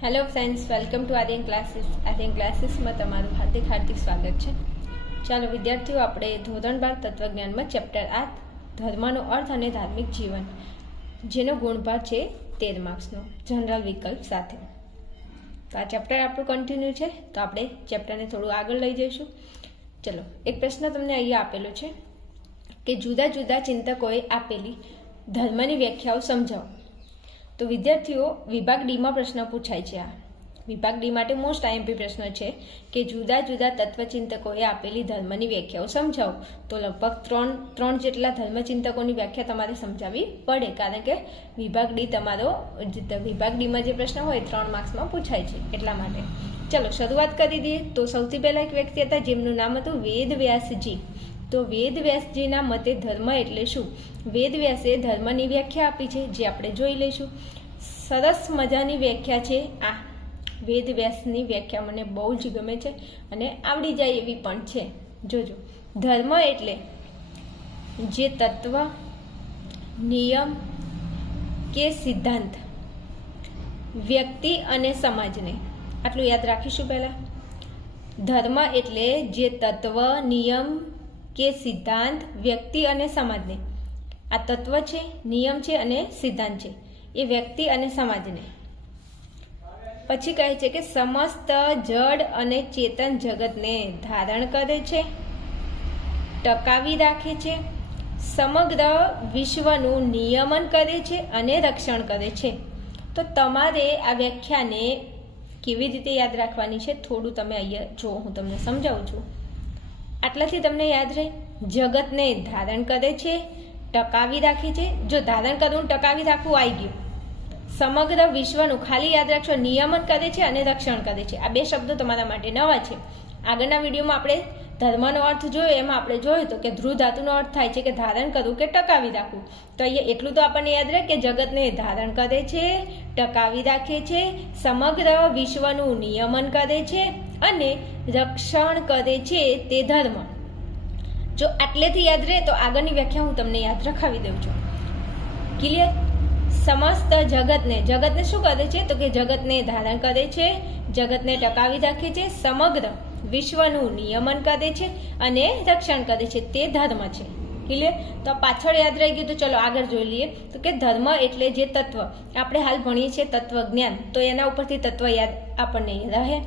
Hello friends, welcome to Aryan ક્લાસીસમાં તમારું હાર્દિક સ્વાગત છે. ચાલો વિદ્યાર્થીઓ, આપણે ધોરણ 12 તત્વજ્ઞાનમાં ચેપ્ટર 8 ધર્મનો અર્થ અને ધાર્મિક જીવન, જેનો ગુણભાર છે 13 માર્ક્સનો જનરલ વિકલ્પ સાથે. તો આ ચેપ્ટર આપણું કન્ટિન્યુ છે, તો આપણે ચેપ્ટરને થોડું આગળ લઈ જઈશું. ચલો, એક પ્રશ્ન તમને અહીંયા આપેલો છે કે જુદા જુદા ચિંતકોએ આપેલી ધર્મની વ્યાખ્યાઓ સમજાવો. તો વિદ્યાર્થીઓ, વિભાગ ડીમાં પ્રશ્ન પૂછાય છે. આ વિભાગ ડી માટે મોસ્ટ આઈએમપી પ્રશ્ન છે કે જુદા જુદા તત્વચિંતકોએ આપેલી ધર્મની વ્યાખ્યાઓ સમજાવો. તો લગભગ ત્રણ જેટલા ધર્મચિંતકોની વ્યાખ્યા તમારે સમજાવવી પડે, કારણ કે વિભાગ ડી તમારો વિભાગ ડીમાં જે પ્રશ્ન હોય 3 માર્ક્સમાં પૂછાય છે, એટલા માટે. ચલો શરૂઆત કરી દઈએ. તો સૌથી પહેલા એક વ્યક્તિ હતા જેમનું નામ હતું વેદવ્યાસજી. તો વેદવ્યાસજીના મતે ધર્મ એટલે શું? વેદવ્યાસે ધર્મની વ્યાખ્યા આપી છે, જે આપણે જોઈ લઈશું. સરસ મજાની વ્યાખ્યા છે આ. વેદવ્યાસની વ્યાખ્યા મને બહુ જ ગમે છે અને આવડી જાય એવી પણ છે. જોજો, ધર્મ એટલે જે તત્વ, નિયમ કે સિદ્ધાંત વ્યક્તિ અને સમાજને, આટલું યાદ રાખીશું પહેલા. ધર્મ એટલે જે તત્વ, નિયમ કે સિદ્ધાંત વ્યક્તિ અને સમાજને, આ તત્વ છે, નિયમ છે અને સિદ્ધાંત છે, એ વ્યક્તિ અને સમાજને. પછી કહે છે કે સમસ્ત જડ અને ચેતન જગતને ધારણ કરે છે, ટકાવી રાખે છે, સમગ્ર વિશ્વનું નિયમન કરે છે અને રક્ષણ કરે છે. તો તમારે આ વ્યાખ્યાને કેવી રીતે યાદ રાખવાની છે, થોડું તમે અહીંયા જો, હું તમને સમજાવું છું. આટલાથી તમને યાદ રહે. જગતને ધારણ કરે છે, ટકાવી રાખે છે. જો ધારણ કરવું, ટકાવી રાખવું આવી ગયું. સમગ્ર વિશ્વનું ખાલી યાદ રાખશો, નિયમન કરે છે અને રક્ષણ કરે છે. આ 2 શબ્દો તમારા માટે નવા છે. આગળના વિડીયોમાં આપણે ધર્મનો અર્થ જોયો, એમાં આપણે જોયું તો કે ધ્રુવ ધાતુનો અર્થ થાય છે કે ધારણ કરવું કે ટકાવી રાખવું. તો અહીંયા એટલું તો આપણને યાદ રહે કે જગતને ધારણ કરે છે, ટકાવી રાખે છે, સમગ્ર વિશ્વનું નિયમન કરે છે અને રક્ષણ કરે છે, તે ધર્મ. જો આટલેથી યાદ રહે તો આગળની વ્યાખ્યા હું તમને યાદ રખાવી દઉં છું. ક્લિયર? સમસ્ત જગતને શું કરે છે? તો કે જગતને ધારણ કરે છે, જગતને ટકાવી રાખે છે, સમગ્ર વિશ્વનું નિયમન કરે છે અને રક્ષણ કરે છે, તે ધર્મ છે. ક્લિયર? તો પાછળ યાદ રહી ગયું. તો ચલો આગળ જોઈ લઈએ. તો કે ધર્મ એટલે જે તત્વ, આપણે હાલ ભણીએ છીએ તત્વજ્ઞાન, તો એના ઉપરથી તત્વ યાદ આપણને રહે.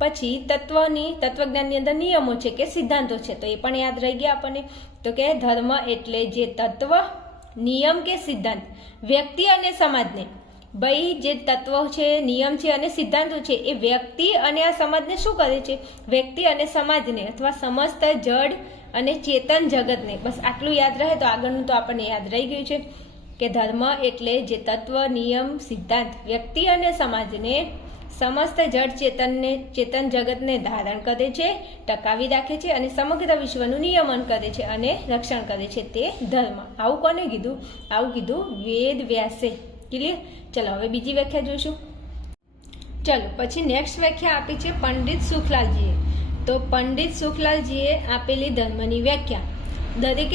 પછી તત્વજ્ઞાનની અંદર નિયમો છે કે સિદ્ધાંતો છે, તો એ પણ યાદ રહી ગયા આપણને. તો કે ધર્મ એટલે જે તત્વ, નિયમ કે સિદ્ધાંત વ્યક્તિ અને સમાજને. ભાઈ, જે તત્વ છે, નિયમ છે અને સિદ્ધાંતો છે, એ વ્યક્તિ અને આ સમાજને શું કરે છે? વ્યક્તિ અને સમાજને, અથવા સમસ્ત જડ અને ચેતન જગતને. બસ આટલું યાદ રહે તો આગળનું તો આપણને યાદ રહી ગયું છે કે ધર્મ એટલે જે તત્વ, નિયમ, સિદ્ધાંત વ્યક્તિ અને સમાજને, સમસ્ત જડ ચેતન જગતને ધારણ કરે છે, ટકાવી રાખે છે અને સમગ્ર વિશ્વનું નિયમન કરે છે અને રક્ષણ કરે છે, તે ધર્મ. આવું કોને કીધું? આવું કીધું વેદવ્યાસે. ક્લિયર? ચલો હવે બીજી વ્યાખ્યા જોઈશું. ચલો પછી નેક્સ્ટ વ્યાખ્યા આપી છે પંડિત સુખલાલજીએ. તો પંડિત સુખલાલજીએ આપેલી ધર્મની વ્યાખ્યા. દરેક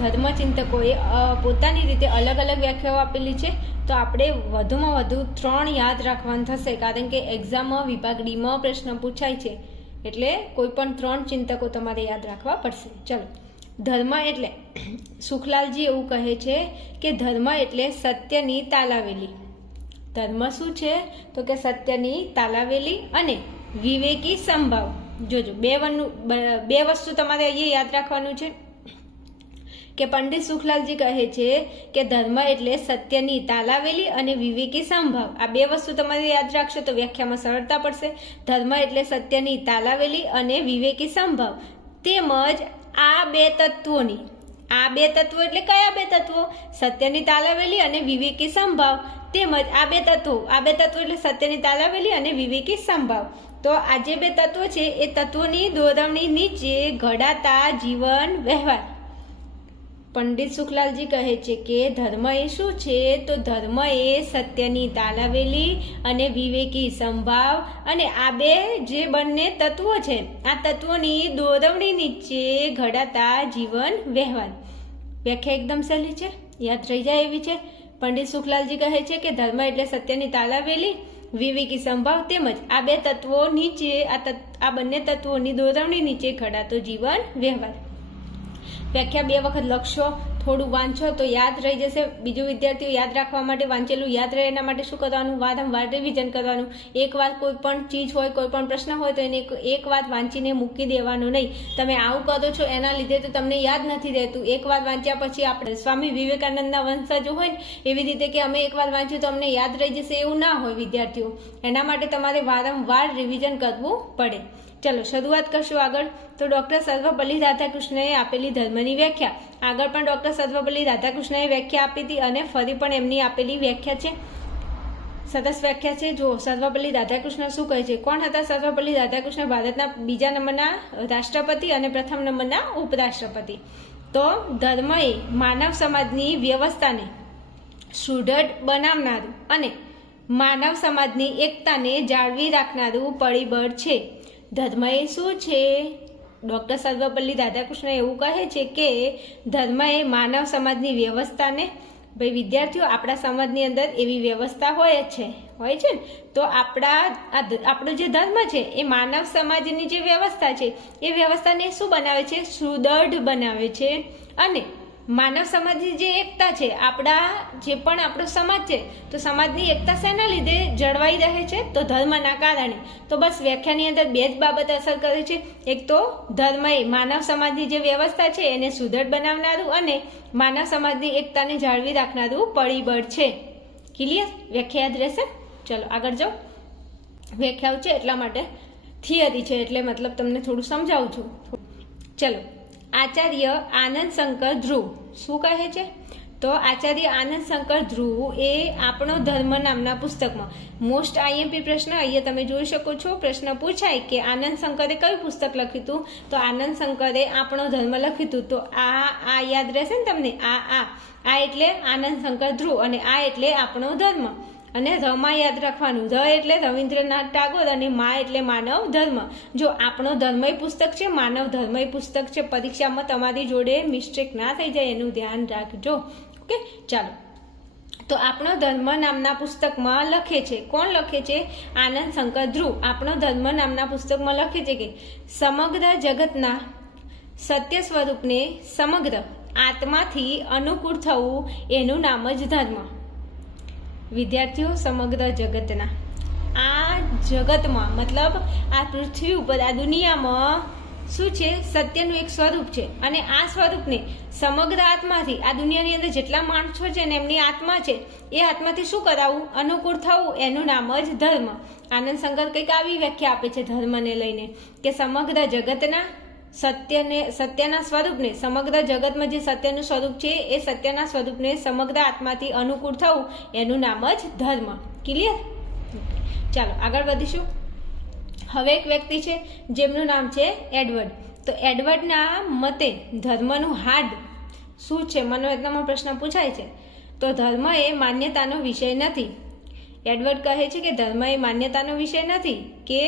ધર્મચિંતકોએ પોતાની રીતે અલગ અલગ વ્યાખ્યાઓ આપેલી છે. તો આપણે વધુમાં વધુ 3 યાદ રાખવાનું થશે, કારણ કે એક્ઝામમાં વિભાગ ડીમાં પ્રશ્ન પૂછાય છે, એટલે કોઈ પણ 3 ચિંતકો તમારે યાદ રાખવા પડશે. ચલો, ધર્મ એટલે સુખલાલજી એવું કહે છે કે ધર્મ એટલે સત્યની તાલાવેલી. ધર્મ શું છે? તો કે સત્યની તાલાવેલી અને વિવેકી સંભાવ. જોજો, બે વસ્તુ તમારે અહીંયા યાદ રાખવાનું છે કે પંડિત સુખલાલજી કહે છે કે ધર્મ એટલે સત્યની તાલાવેલી અને વિવેકી સંભાવ. આ 2 વસ્તુ તમારે યાદ રાખશો તો વ્યાખ્યામાં સરળતા પડશે. ધર્મ એટલે સત્યની તાલાવેલી અને વિવેકી સંભાવ, તેમજ આ 2 તત્વોની. આ 2 તત્વો એટલે કયા 2 તત્વો? સત્યની તાલાવેલી અને વિવેકી સંભાવ, તેમજ આ 2 તત્વો. આ 2 તત્વો એટલે સત્યની તાલાવેલી અને વિવેકી સંભાવ. તો આ જે 2 તત્વો છે, એ તત્વોની દોરવણી નીચે ઘડાતા જીવન વ્યવહાર. પંડિત સુખલાલજી કહે છે કે ધર્મ એ શું છે? તો ધર્મ એ સત્યની તાલાવેલી અને વિવેકી સંભાવ, અને આ 2 જે બંને તત્વો છે, આ તત્વોની દોરવણી નીચે ઘડાતા જીવન વ્યવહાર. વ્યાખ્યા એકદમ સહેલી છે, યાદ રહી જાય એવી છે. પંડિત સુખલાલજી કહે છે કે ધર્મ એટલે સત્યની તાલાવેલી, વિવેકી સંભાવ તેમજ આ બે તત્વો નીચે આ બંને તત્વોની દોરવણી નીચે ઘડાતો જીવન વ્યવહાર. વ્યાખ્યા 2 વખત લખશો, થોડું વાંચો તો યાદ રહી જશે. બીજું વિદ્યાર્થીઓ યાદ રાખવા માટે વાંચેલું યાદ રહે એના માટે શું કરવાનું, વારંવાર રિવિઝન કરવાનું. એક વાર કોઈ પણ ચીજ હોય, કોઈ પણ પ્રશ્ન હોય તો એને એક વાર વાંચીને મૂકી દેવાનું નહીં. તમે આવું કરો છો એના લીધે તો તમને યાદ નથી રહેતું. એક વાર વાંચ્યા પછી આપણે સ્વામી વિવેકાનંદના વંશજો હોય ને એવી રીતે કે અમે એક વાર વાંચ્યું તો અમને યાદ રહી જશે એવું ના હોય વિદ્યાર્થીઓ. એના માટે તમારે વારંવાર રિવિઝન કરવું પડે. ચલો શરૂઆત કરશું આગળ. તો ડૉક્ટર સર્વપલ્લી રાધાકૃષ્ણએ આપેલી ધર્મની વ્યાખ્યા. આગળ પણ ડૉક્ટર સર્વપલ્લી રાધાકૃષ્ણએ વ્યાખ્યા આપી હતી અને ફરી પણ એમની આપેલી વ્યાખ્યા છે. સરસ વ્યાખ્યા છે. જો સર્વપલ્લી રાધાકૃષ્ણ શું કહે છે. કોણ હતા સર્વપલ્લી રાધાકૃષ્ણ? ભારતના 2જા નંબરના રાષ્ટ્રપતિ અને પ્રથમ નંબરના ઉપરાષ્ટ્રપતિ. તો ધર્મ એ માનવ સમાજની વ્યવસ્થાને સુદૃઢ બનાવનારું અને માનવ સમાજની એકતાને જાળવી રાખનારું પરિબળ છે. ધર્મ એ શું છે? ડૉક્ટર સર્વપલ્લી રાધાકૃષ્ણ એવું કહે છે કે ધર્મ એ માનવ સમાજની વ્યવસ્થાને, ભાઈ વિદ્યાર્થીઓ આપણા સમાજની અંદર એવી વ્યવસ્થા હોય છે ને, તો આપણો જે ધર્મ છે એ માનવ સમાજની જે વ્યવસ્થા છે એ વ્યવસ્થાને શું બનાવે છે? સુદૃઢ બનાવે છે. અને માનવ સમાજની જે એકતા છે, જે પણ આપણો સમાજ છે તો સમાજની એકતા શેના લીધે જળવાઈ રહે છે? તો ધર્મના કારણે. તો બસ વ્યાખ્યાની અંદર 2 જ બાબત અસર કરે છે. એક તો ધર્મ એ માનવ સમાજની જે વ્યવસ્થા છે એને સુદૃઢ બનાવનારું અને માનવ સમાજની એકતાને જાળવી રાખનારું પરિબળ છે. ક્લિયર? વ્યાખ્યા યાદ રહેશે. ચલો આગળ જાઓ. વ્યાખ્યાઓ છે એટલા માટે થિયરી છે એટલે મતલબ તમને થોડું સમજાવું છું. ચલો આચાર્ય આનંદ શંકર ધ્રુવ શું કહે છે? તો આચાર્ય આનંદ શંકર ધ્રુવ એ આપણો ધર્મ નામના પુસ્તકમાં મોસ્ટ IMP પ્રશ્ન અહીંયા તમે જોઈ શકો છો. પ્રશ્ન પૂછાય કે આનંદ શંકરે કયું પુસ્તક લખ્યું હતું? તો આનંદ શંકરે આપણો ધર્મ લખ્યું હતું. તો આ યાદ રહેશે ને તમને. આ એટલે આનંદ શંકર ધ્રુવ અને આ એટલે આપણો ધર્મ. અને રમાં યાદ રાખવાનું. ર એટલે રવિન્દ્રનાથ ટાગોર અને મા એટલે માનવ ધર્મ. જો આપણો ધર્મય પુસ્તક છે, માનવ ધર્મય પુસ્તક છે. પરીક્ષામાં તમારી જોડે મિસ્ટેક ના થઈ જાય એનું ધ્યાન રાખજો. ઓકે ચાલો. તો આપણો ધર્મ નામના પુસ્તકમાં લખે છે. કોણ લખે છે? આનંદ શંકર ધ્રુવ. આપણો ધર્મ નામના પુસ્તકમાં લખે છે કે સમગ્ર જગતના સત્ય સ્વરૂપને સમગ્ર આત્માથી અનુકૂળ થવું એનું નામ જ ધર્મ. વિદ્યાર્થીઓ સમગ્ર જગતના, આ જગતમાં મતલબ આ પૃથ્વી ઉપર આ દુનિયામાં શું છે? સત્યનું એક સ્વરૂપ છે અને આ સ્વરૂપને સમગ્ર આત્માથી, આ દુનિયાની અંદર જેટલા માણસો છે ને એમની આત્મા છે એ આત્માથી શું કરાવવું? અનુકૂળ થવું એનું નામ જ ધર્મ. આનંદ શંકર કંઈક આવી વ્યાખ્યા આપે છે ધર્મને લઈને કે સમગ્ર જગતના સત્યના સ્વરૂપને, સમગ્ર જગતમાં જે સત્યનું સ્વરૂપ છે એ સત્યના સ્વરૂપને સમગ્ર આત્માથી અનુકૂળ થવું એનું નામ જ ધર્મ. ક્લિયર? ચાલો આગળ વધીશું. હવે એક વ્યક્તિ છે જેમનું નામ છે એડવર્ડ. તો એડવર્ડના મતે ધર્મનું હાર્દ શું છે? મનોરચનામાં પ્રશ્ન પૂછાય છે. તો ધર્મ એ માન્યતાનો વિષય નથી. એડવર્ડ કહે છે કે ધર્મ એ માન્યતાનો વિષય નથી, કે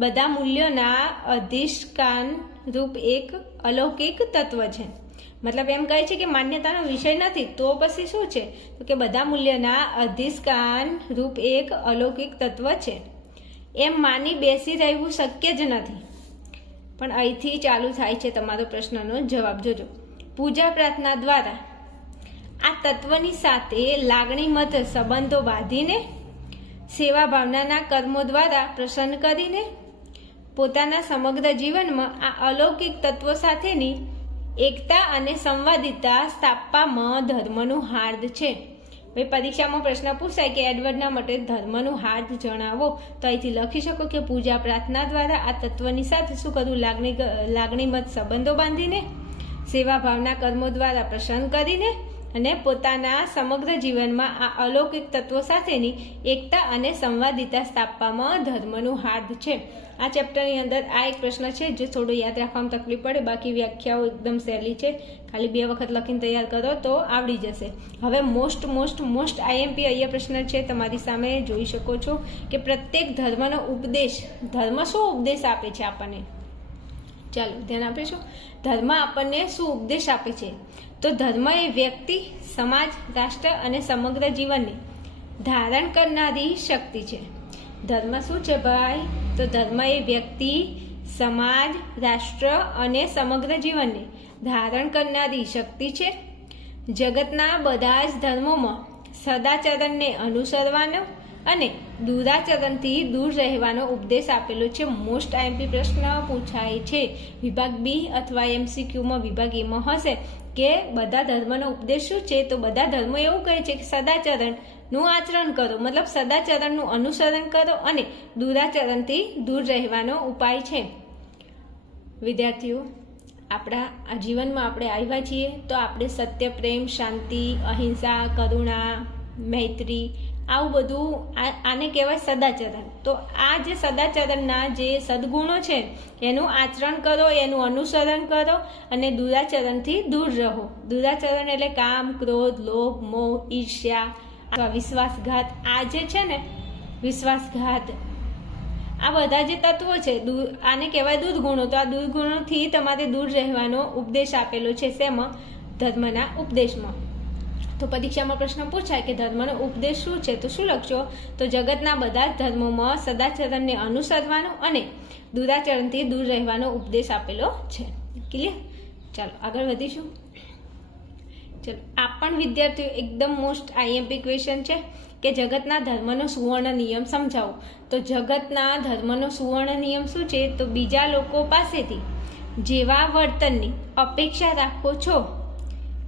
બધા મૂલ્યોના અધિષ્ઠાન રૂપ એક અલૌકિક તત્વ છે. મતલબ એમ કહે છે કે માન્યતાનો વિષય નથી તો પછી શું છે? તો કે બધા મૂલ્યના અધિષ્ઠાન રૂપ એક અલૌકિક તત્વ છે. એમ માની બેસી રહેવું શક્ય જ નથી. પણ અહીંથી ચાલુ થાય છે તમારો પ્રશ્નનો જવાબ. જોજો. પૂજા પ્રાર્થના દ્વારા આ તત્વની સાથે લાગણીમત સંબંધો બાંધીને, સેવા ભાવનાના કર્મો દ્વારા પ્રસન્ન કરીને પોતાના સમગ્ર જીવનમાં આ અલૌકિક તત્વો સાથેની એકતા અને સંવાદિતા સ્થાપવામાં ધર્મનું હાર્દ છે. ભાઈ પરીક્ષામાં પ્રશ્ન પૂછાય કે એડવર્ડના મતે ધર્મનું હાર્દ જણાવો, તો અહીંથી લખી શકો કે પૂજા પ્રાર્થના દ્વારા આ તત્વની સાથે શું કરવું? લાગણીમત સંબંધો બાંધીને, સેવા ભાવના કર્મો દ્વારા પ્રસન્ન કરીને અને પોતાના સમગ્ર જીવનમાં આ અલૌકિક તત્વો સાથેની એકતા અને સંવાદિતા સ્થાપવામાં ધર્મનું હાર્દ છે. આ ચેપ્ટરની અંદર આ એક પ્રશ્ન છે જે થોડો યાદ રાખવામાં તકલીફ પડે, બાકી વ્યાખ્યાઓ એકદમ સહેલી છે. ખાલી 2 વખત લખીને તૈયાર કરો તો આવડી જશે. હવે મોસ્ટ IMP અહીંયા પ્રશ્ન છે તમારી સામે જોઈ શકો છો કે પ્રત્યેક ધર્મનો ઉપદેશ, ધર્મ શું ઉપદેશ આપે છે આપણને? ચાલો ધ્યાન આપીશું. ધર્મ આપણને શું ઉપદેશ આપે છે? તો ધર્મ એ વ્યક્તિ, સમાજ, રાષ્ટ્ર અને સમગ્ર જીવનને ધારણ કરનારી શક્તિ છે. ધર્મ શું છે ભાઈ? તો ધર્મ એ વ્યક્તિ, સમાજ, રાષ્ટ્ર અને સમગ્ર જીવનને ધારણ કરનારી શક્તિ છે. જગતના બધા જ ધર્મોમાં સદાચરણને અનુસરવાનો અને દુરાચરણથી દૂર રહેવાનો ઉપદેશ આપેલો છે. મોસ્ટ આઈએમપી પ્રશ્ન પૂછાય છે વિભાગ બી અથવા MCQમાં વિભાગ એમાં હશે કે બધા ધર્મનો ઉપદેશ શું છે? તો બધા ધર્મો એવું કહે છે કે સદાચરણનું આચરણ કરો, મતલબ સદાચરણનું અનુસરણ કરો અને દુરાચરણથી દૂર રહેવાનો ઉપાય છે. વિદ્યાર્થીઓ, આપણા આ જીવનમાં આપણે આવ્યા છીએ તો આપણે સત્ય, પ્રેમ, શાંતિ, અહિંસા, કરુણા, મૈત્રી, આવું બધું આને કહેવાય સદાચરણ. તો આ જે સદાચરણના જે સદગુણો છે એનું આચરણ કરો, એનું અનુસરણ કરો અને દુરાચરણથી દૂર રહો. દુરાચરણ એટલે કામ, ક્રોધ, લોભ, મોહ, ઈર્ષ્યા અથવા વિશ્વાસઘાત. આ જે છે ને વિશ્વાસઘાત, આ બધા જે તત્વો છે આને કહેવાય દુર્ગુણો. તો આ દુર્ગુણોથી તમારે દૂર રહેવાનો ઉપદેશ આપેલો છે. શેમાં? ધર્મના ઉપદેશમાં. તો પરીક્ષામાં પ્રશ્ન પૂછાય કે ધર્મનો ઉપદેશ શું છે? તો શું લખશો? તો જગતના બધા જ ધર્મોમાં સદાચરણને અનુસરવાનો અને દુરાચરણથી દૂર રહેવાનો ઉપદેશ આપેલો છે. ક્લિયર? ચાલો આગળ વધીશું. ચલો, આ પણ વિદ્યાર્થીઓ એકદમ મોસ્ટ આઈએમપી ક્વેશ્ચન છે કે જગતના ધર્મનો સુવર્ણ નિયમ સમજાવો. તો જગતના ધર્મનો સુવર્ણ નિયમ શું છે? તો બીજા લોકો પાસેથી જેવા વર્તનની અપેક્ષા રાખો છો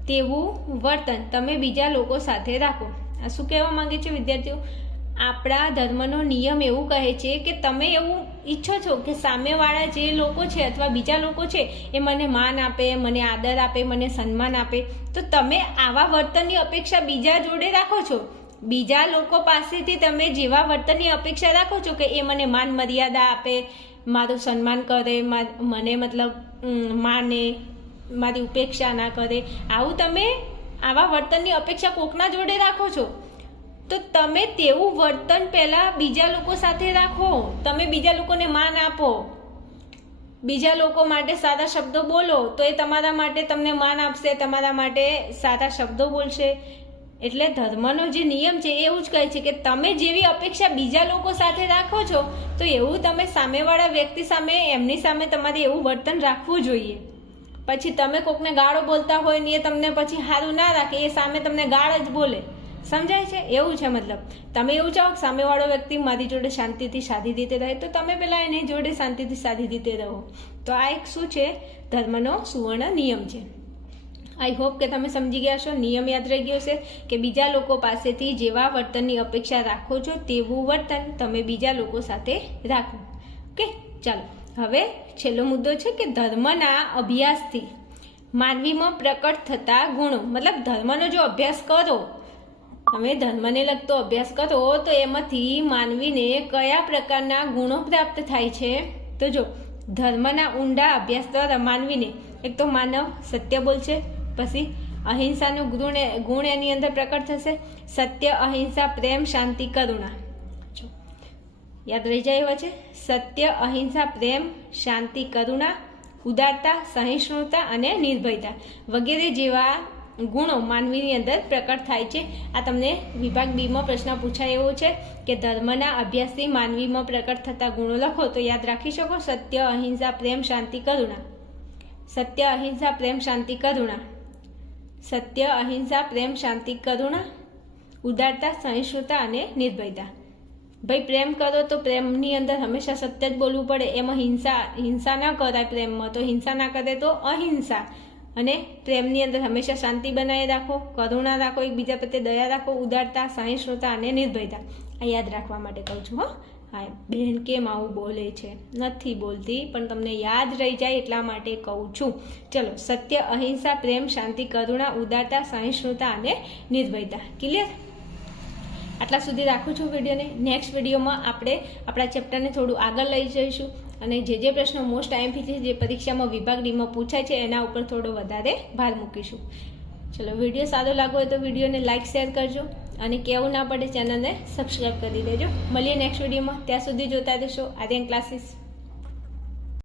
તેવું વર્તન તમે બીજા લોકો સાથે રાખો. આ શું કહેવા માંગે છે વિદ્યાર્થીઓ? આપણા ધર્મનો નિયમ એવું કહે છે કે તમે એવું ઈચ્છો છો કે સામેવાળા જે લોકો છે અથવા બીજા લોકો છે એ મને માન આપે, મને આદર આપે, મને સન્માન આપે. તો તમે આવા વર્તનની અપેક્ષા બીજા જોડે રાખો છો. બીજા લોકો પાસેથી તમે જેવા વર્તનની અપેક્ષા રાખો છો કે એ મને માન મર્યાદા આપે, મારું સન્માન કરે, મને મતલબ માને, મારી ઉપેક્ષા ના કરે, આવું તમે આવા વર્તનની અપેક્ષા કોકના જોડે રાખો છો તો તમે તેવું વર્તન પહેલા બીજા લોકો સાથે રાખો. તમે બીજા લોકોને માન આપો, બીજા લોકો માટે સારા શબ્દો બોલો તો એ તમારા માટે તમને માન આપશે, તમારા માટે સારા શબ્દો બોલશે. એટલે ધર્મનો જે નિયમ છે એવું જ કહે છે કે તમે જેવી અપેક્ષા બીજા લોકો સાથે રાખો છો તો એવું તમે સામેવાળા વ્યક્તિ સામે, એમની સામે તમારે એવું વર્તન રાખવું જોઈએ. પછી તમે કોકને ગાળો બોલતા હોય ને એ તમને પછી સારું ના રાખે, એ સામે તમને ગાળ જ બોલે. સમજાય છે? એવું છે. મતલબ તમે એવું ચાહો કે સામેવાળો વ્યક્તિ મારી જોડે શાંતિથી સાદી રીતે રહે તો તમે પહેલા એની જોડે શાંતિથી સાદી રીતે રહો. તો આ એક શું છે? ધર્મનો સુવર્ણ નિયમ છે. આઈ હોપ કે તમે સમજી ગયા છો, નિયમ યાદ રહી ગયો છે કે બીજા લોકો પાસેથી જેવા વર્તનની અપેક્ષા રાખો છો તેવું વર્તન તમે બીજા લોકો સાથે રાખો. ઓકે, ચાલો હવે છેલ્લો મુદ્દો છે કે ધર્મના અભ્યાસથી માનવીમાં પ્રકટ થતા ગુણો. મતલબ ધર્મનો જો અભ્યાસ કરો, તમે ધર્મને લગતો અભ્યાસ કરો તો એમાંથી માનવીને કયા પ્રકારના ગુણો પ્રાપ્ત થાય છે? તો જો ધર્મના ઊંડા અભ્યાસ દ્વારા માનવીને એક તો માનવ સત્ય બોલશે, પછી અહિંસાનો ગુણ એની અંદર પ્રકટ થશે. સત્ય, અહિંસા, પ્રેમ, શાંતિ, કરુણા. યાદ રહી જાય એવા છે. સત્ય, અહિંસા, પ્રેમ, શાંતિ, કરુણા, ઉદારતા, સહિષ્ણુતા અને નિર્ભયતા વગેરે જેવા ગુણો માનવીની અંદર પ્રકટ થાય છે. આ તમને વિભાગ બીમાં પ્રશ્ન પૂછાય એવો છે કે ધર્મના અભ્યાસથી માનવીમાં પ્રકટ થતા ગુણો લખો. તો યાદ રાખી શકો સત્ય, અહિંસા, પ્રેમ, શાંતિ, કરુણા. સત્ય, અહિંસા, પ્રેમ, શાંતિ, કરુણા. સત્ય, અહિંસા, પ્રેમ, શાંતિ, કરુણા, ઉદારતા, સહિષ્ણુતા અને નિર્ભયતા. ભાઈ પ્રેમ કરો તો પ્રેમની અંદર હંમેશા સત્ય જ બોલવું પડે. એમાં હિંસા ના કરાય પ્રેમમાં, તો હિંસા ના કરે તો અહિંસા. અને પ્રેમની અંદર હંમેશા શાંતિ બનાવી રાખો, કરુણા રાખો, એકબીજા પ્રત્યે દયા રાખો, ઉદારતા, સહિષ્ણુતા અને નિર્ભયતા. આ યાદ રાખવા માટે કહું છું. હા, બહેન કેમ આવું બોલે છે? નથી બોલતી, પણ તમને યાદ રહી જાય એટલા માટે કહું છું. ચલો, સત્ય, અહિંસા, પ્રેમ, શાંતિ, કરુણા, ઉદારતા, સહિષ્ણુતા અને નિર્ભયતા. ક્લિયર? આટલા સુધી રાખું છું વિડીયોને. નેક્સ્ટ વિડીયોમાં આપણે આપણા ચેપ્ટરને થોડું આગળ લઈ જઈશું અને જે પ્રશ્નો મોસ્ટ આઈએમપી છે, જે પરીક્ષામાં વિભાગ ડીમાં પૂછાય છે એના ઉપર થોડો વધારે ભાર મૂકીશું. ચલો, વિડીયો સારો લાગ્યો હોય તો વિડીયોને લાઇક, શેર કરજો અને કહેવું ના પડે ચેનલને સબસ્ક્રાઈબ કરી દેજો. મળીએ નેક્સ્ટ વિડીયોમાં. ત્યાં સુધી જોતા રહેશો આર્યન ક્લાસીસ.